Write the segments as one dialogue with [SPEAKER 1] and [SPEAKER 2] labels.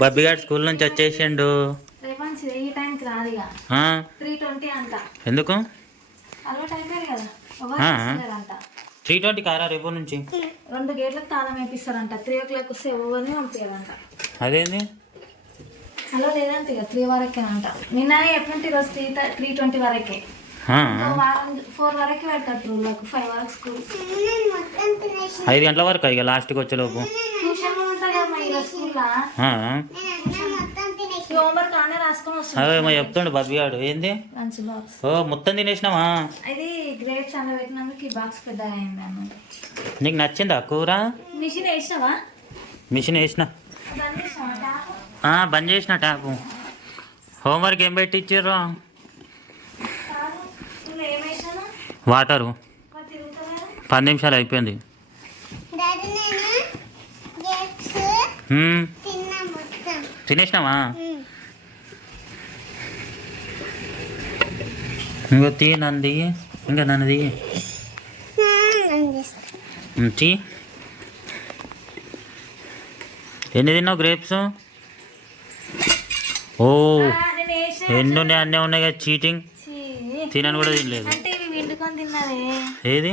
[SPEAKER 1] బబ్బిగాడు school నుంచి వచ్చేసిండు. ఎందుకు? Three twenty కారా రేపు నుంచి?
[SPEAKER 2] రెండు గేట్లకు తాళం వేపిస్తారంట. త్రీ ఓ క్లాక్ వస్తే ఎవరిని పంపించారంట
[SPEAKER 1] అదేంది?
[SPEAKER 2] అలా లేదంట ఇక. త్రీ వరకేనంట. నిన్ననే ఎప్పుడు ఈరోజు త్రీ త్రీ ట్వంటీ వరకే.
[SPEAKER 1] ఐదు గంటల వరకు ఇక లాస్ట్కి వచ్చేలోపు.
[SPEAKER 2] ట్యూషన్ ఉంటుంది కదా మా ఈరోజు స్కూల్లో
[SPEAKER 1] ఆ,
[SPEAKER 2] ఈ హోంవర్క్ ఆనే రాసుకొని వస్తుంది
[SPEAKER 1] అదే మా చెప్తుండు బబ్బిగాడు ఏంది? ఓ మొత్తం
[SPEAKER 2] ఇది గ్రేప్స్ ఈ బాక్స్ అన్న
[SPEAKER 1] నీకు నచ్చిందా కూర?
[SPEAKER 2] మిషన్ వేసినావా?
[SPEAKER 1] మిషన్ వేసిన బంద్ చేసిన ట్యాపు హోంవర్క్ ఏం పెట్టి ఇచ్చారు
[SPEAKER 2] కాదు నువ్వు ఏం వేసినావు
[SPEAKER 1] వాటరు? పది నిమిషాలు అయిపోయింది. తినేసినావా? ఇంకో తీ నంది. ఇంకా నన్నది తీ. ఎన్ని తిన్నావు గ్రేప్స్? ఓ ఎన్ని ఉన్నాయి? అన్నీ ఉన్నాయి కదా చీటింగ్. తినని కూడా తినలేదు.
[SPEAKER 2] ఇవి విండుకొని తిన్నది.
[SPEAKER 1] ఏది?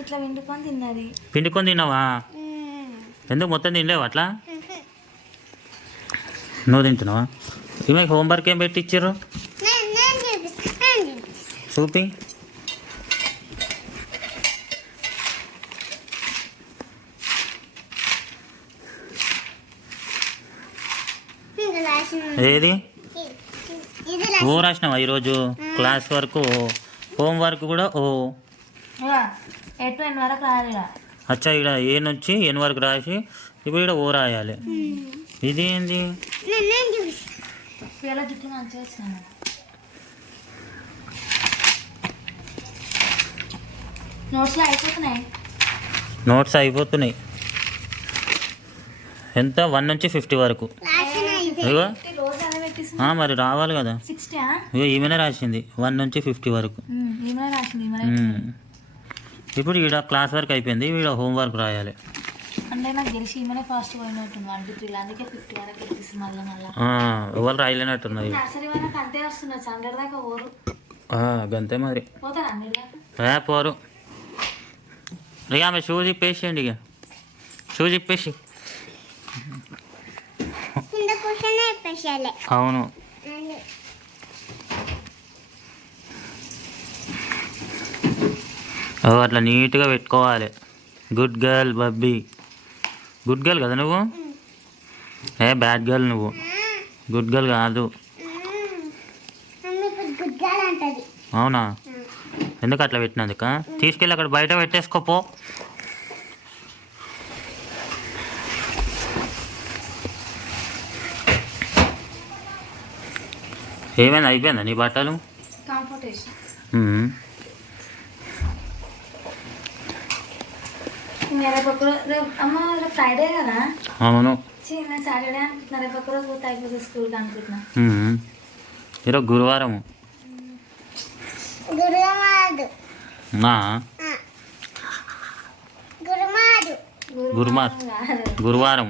[SPEAKER 2] ఇట్లా విండుకొని తిన్నది.
[SPEAKER 1] పిండుకొని తిన్నావా? ఎందుకు మొత్తం తినలేవు అట్లా? నువ్వు తింటున్నావా? ఈమె హోంవర్క్ ఏం పెట్టి ఇచ్చారు
[SPEAKER 3] నేను నేను చూపిస్తా నేను చూపిస్తా.
[SPEAKER 1] చూపి. ఏది?
[SPEAKER 3] ఇది
[SPEAKER 1] ఓ రాసినావా ఈరోజు? క్లాస్ వరకు? హోమ్ వర్క్ కూడా ఓ. అచ్చా ఇక్కడ ఏ నుంచి ఎన్ వరకు రాసి ఇప్పుడు ఇక్కడ ఓ రాయాలి. ఇది ఏంది?
[SPEAKER 3] నేను నేను చూపిస్తా
[SPEAKER 2] పిల్లల జుట్టు మంచిగా వచ్చినాను నోట్స్లో అయిపోతున్నాయి?
[SPEAKER 1] నోట్స్ అయిపోతున్నాయి. ఎంత? వన్ నుంచి ఫిఫ్టీ వరకు. ఇగో మరి రావాలి కదా. ఇగో ఈమెనే రాసింది. వన్ నుంచి ఫిఫ్టీ వరకు. ఇప్పుడు ఈడ క్లాస్ వర్క్ అయిపోయింది ఈడ హోంవర్క్ రాయాలి.
[SPEAKER 2] అంటే నాకు తెలిసి ఈమెనే ఫాస్ట్ పోయినట్టుంది వన్ టూ త్రీ అందుకే ఫిఫ్టీ వరకు ఎక్కిస్తుంది మళ్ళీ మళ్ళీ.
[SPEAKER 1] ఆ, ఎవరు రాయలేనట్టున్నది
[SPEAKER 2] నర్సరీ వరకు అంతే వస్తున్నారు హండ్రెడ్ దాకా పోరు.
[SPEAKER 1] గంతే మరి.
[SPEAKER 2] పోతారు హండ్రెడ్ దాకా?
[SPEAKER 1] పోరు. ఇక ఆమె షూ తిప్పేసేయండి ఇక. షూ తిప్పేసి.
[SPEAKER 3] కింద కూర్చొని స్పెషల్
[SPEAKER 1] అవును. అట్లా నీట్గా పెట్టుకోవాలి. గుడ్ గర్ల్ బబ్బీ. గుడ్ గర్ల్ కదా నువ్వు? ఏ బ్యాడ్ గర్ల్ నువ్వు. గుడ్ గర్ల్ కాదు. అవునా? ఎందుకు అట్లా పెట్టినందుక? తీసుకెళ్ళి అక్కడ బయట పెట్టేసుకోపో ఏమైనా అయిపోయిందా నీ బట్టలు?
[SPEAKER 2] కంఫర్టేషన్
[SPEAKER 1] మ్మ్.
[SPEAKER 2] రేపు ఒక రోజు రేపు అమ్మ రేపు ఫ్రైడే కదా?
[SPEAKER 1] అవును.
[SPEAKER 2] ఛీ, నేను సాటర్డే అనుకుంటున్నా రేపు ఒక రోజు పోతే అయిపోతుంది స్కూల్కి అనుకుంటున్నా.
[SPEAKER 1] మ్మ్. ఈరోజు గురువారం.
[SPEAKER 3] గురుమాడు
[SPEAKER 1] నా?
[SPEAKER 3] గురుమాడు
[SPEAKER 1] గురువారం
[SPEAKER 2] కాదు
[SPEAKER 1] గురువారం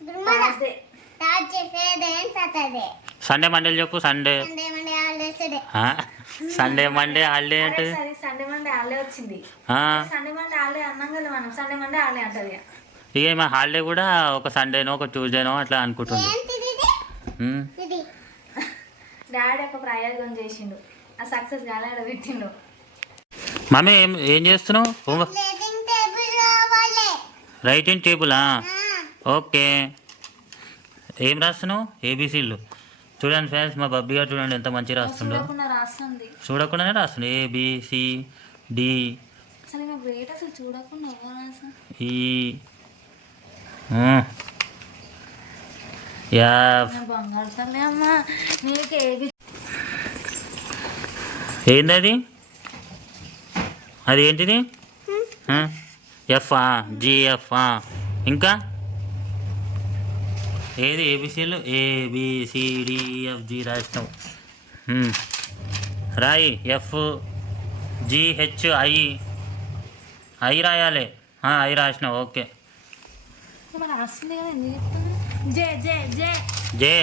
[SPEAKER 3] గురుమాడు
[SPEAKER 2] Thursday.
[SPEAKER 3] తాజే ఫ్రైడే సాటర్డే
[SPEAKER 1] సండే మండేలు చెప్పు Sunday
[SPEAKER 3] Sunday Monday holidays day
[SPEAKER 1] ఆ? సండే మండే హాలిడే అంటే?
[SPEAKER 2] మండే హాలిడే వచ్చింది. సండే మండే హాలిడే అన్నాం కదా మనం సండే మండే హాలిడే అంటది. ఇక.
[SPEAKER 1] మా హాలిడే కూడా ఒక సండేనో ఒక ట్యూస్డేనో అట్లా అనుకుంటుంది.
[SPEAKER 2] డాడీ ఒక ప్రయోగం చేసిండు. ఆ సక్సెస్ పెట్టిండు.
[SPEAKER 1] మమ్మీ ఏం ఏం చేస్తున్నావు? రైటింగ్ టేబులా ఓకే. ఏం రాస్తున్నావు? ఏబీసీలు చూడండి ఫ్రెండ్స్ మా బబ్బీ గారు చూడండి ఎంత మంచిగా రాస్తుండో.
[SPEAKER 2] చూడకుండా రాస్తుంది.
[SPEAKER 1] చూడకుండానే రాస్తుండే. ABC D. ఈ.
[SPEAKER 2] ఏంది
[SPEAKER 1] అది అది ఏంటిది ఎఫ్ఆ జిఎఫ్ఆ ఇంకా? ఏది? ఏబిసిలు? A B C D F G రాసినావు. రాయి. ఎఫ్. G H I. ఐ రాయాలి. అవి రాసినావు ఓకే.
[SPEAKER 2] జే జే జే.
[SPEAKER 1] జే.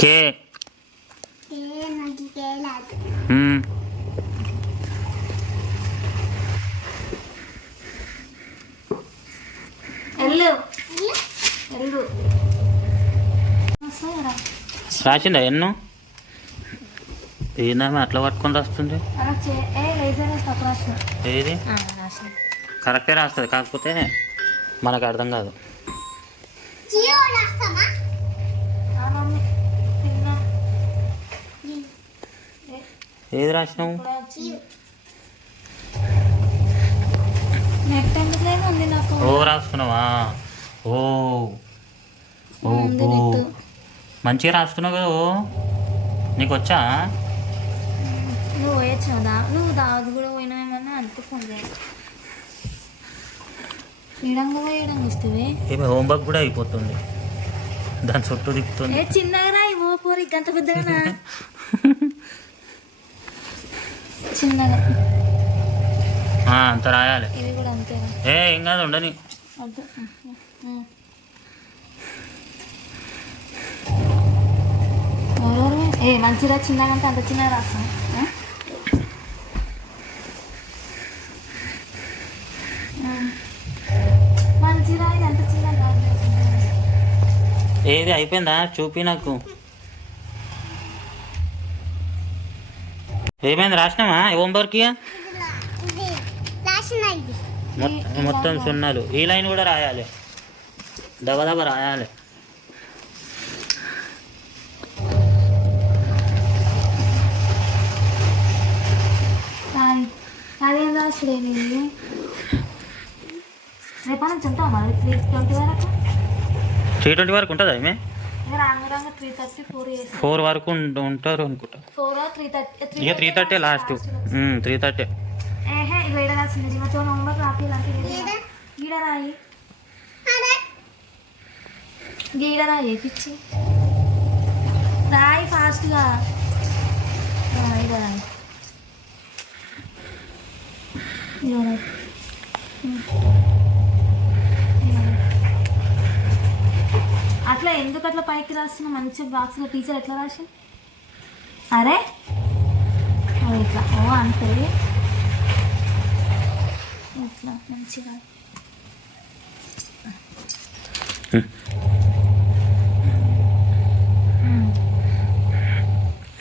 [SPEAKER 1] కే. రాసిందా ఎన్నో? ఏందమ్మా అట్లా పట్టుకొని
[SPEAKER 2] రాసిన.
[SPEAKER 1] ఏది? కరెక్టే రాస్తుంది కాకపోతే మనకు అర్థం కాదు. ఏది రాసినావు? ఓ రాస్తున్నావా? ఓ ఓ మంచిగా రాస్తున్నావు కదా ఓ. నీకు వచ్చా
[SPEAKER 2] నువ్వు పోయొచ్చు దా నువ్వు దావది కూడా పోయినావేమన్నా? అందుకు ఫోన్ చేయాలి ఈడంగా పోయి ఈడంగా వస్తుంది
[SPEAKER 1] ఏమి హోంవర్క్ కూడా అయిపోతుంది. దాని చుట్టూ తిప్పుతుంది.
[SPEAKER 2] ఏ చిన్నగా రా ఇవో పోరి గంత పెద్దగా చిన్నగా.
[SPEAKER 1] అంత రాయాలి.
[SPEAKER 2] ఇది కూడా అంతేనా
[SPEAKER 1] ఏ ఏం కాదు ఉండని.
[SPEAKER 2] వద్దు? ఏ మంచిగా చిన్నగా అంటే అంత చిన్నగా రాస్తాం ఆ? ఉం. మంచిగా ఇది అంత చిన్నగా కాదు.
[SPEAKER 1] ఏది అయిపోయిందా? చూపి నాకు. ఏమైంది? రాసినావా? హోంవర్క్ మొత్తం మొత్తం సున్నాలు. ఈ లైన్ కూడా రాయాలి. దబ దబ రాయాలి.
[SPEAKER 2] రాయి. అదేం రాసులేదు రేపటి నుంచి ఉంటాం మరి? త్రీ ట్వంటీ వరకు?
[SPEAKER 1] త్రీ ట్వంటీ వరకు ఉంటుందా ఏమే?
[SPEAKER 2] థర్టీ ఫోర్
[SPEAKER 1] వరకు ఉంట- ఉంటారు అనుకుంటా.
[SPEAKER 2] ఫోర్ త్రీ థర్టీ
[SPEAKER 1] ఇక three thirty last three thirty
[SPEAKER 2] ఏహే ఇక్కడ ఏడ రాసింది జీవతో హోంవర్క్ రాపిలంటే గీడ రాయి
[SPEAKER 3] అదే
[SPEAKER 2] గీడ రాయి ఎక్కిచ్చి రాయి ఫాస్ట్గా రాయి రాయి ఇదిగో రాయి. ఉం. ఇదిగో రాయి. అట్లా ఎందుకు అట్లా పైకి రాస్తున్నా మంచిగా బాక్స్లో టీచర్ ఎట్లా రాసి అరే? ఇట్లా. ఓ అంటే ఇట్లా మంచిగా.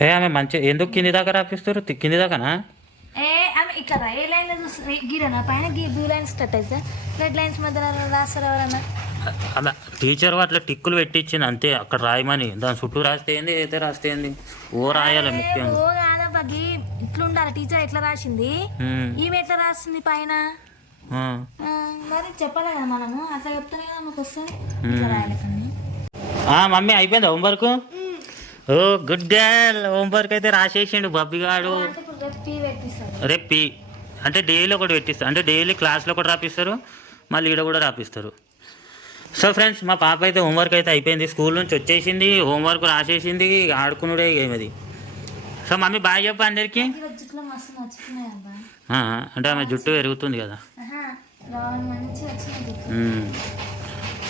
[SPEAKER 1] ఏ ఆమె మంచి ఎందుకు కింది దాకా రాపిస్తారు కింది దాకానా?
[SPEAKER 2] ఏ ఆమె ఇక్కడ ఏ లైన్ చూస్తుంది గీడనా పైన? గీ బ్లూ లైన్స్ కట్ అయితే. రెడ్ లైన్స్ మధ్యలో రాస్తారు ఎవరన్నా?
[SPEAKER 1] ఆమె టీచర్ అట్లా టిక్కులు పెట్టించింది అంతే. అక్కడ రాయమని. దాని చుట్టూ రాస్తే ఏంది అయితే రాస్తే ఏంది? ఓ రాయాలి ముఖ్యంగా.
[SPEAKER 2] ఓ ఇట్లా ఉండాలి టీచర్ ఎట్లా రాసింది? ఈమె ఎట్లా రాస్తుంది పైన? మరి చెప్పాలి కదా మనము. అట్లా చెప్తేనే కదా వస్తుంది.
[SPEAKER 1] మమ్మీ అయిపోయిందా homework oh good girl homework అయితే రాసేసిండు బబ్బిగాడు
[SPEAKER 2] రేపు
[SPEAKER 1] అంటే డైలీ ఒకటి పెట్టిస్తారు. అంటే డైలీ క్లాస్లో ఒకటి రాపిస్తారు. మళ్ళీ ఈడ కూడా రాపిస్తారు. సో ఫ్రెండ్స్ మా పాప అయితే హోంవర్క్ అయితే అయిపోయింది. స్కూల్ నుంచి వచ్చేసింది హోంవర్క్ రాసేసింది ఆడుకున్నాడే గేమ్ అది సో మమ్మీ బాయ్ చెప్పు అందరికీ. అంటే ఆమె జుట్టు పెరుగుతుంది కదా.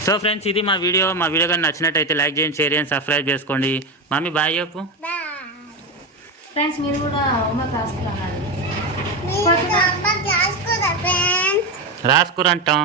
[SPEAKER 1] సో ఫ్రెండ్స్ ఇది మా వీడియో. మా వీడియో కానీ నచ్చినట్టయితే లైక్ చేయండి షేర్ చేయండి సబ్స్క్రైబ్ చేసుకోండి. మమ్మీ బాయ్ చెప్పు.
[SPEAKER 2] ఫ్రెండ్స్ మీరు
[SPEAKER 3] కూడా ఫ్రెండ్స్
[SPEAKER 1] రాసుకురంటాం.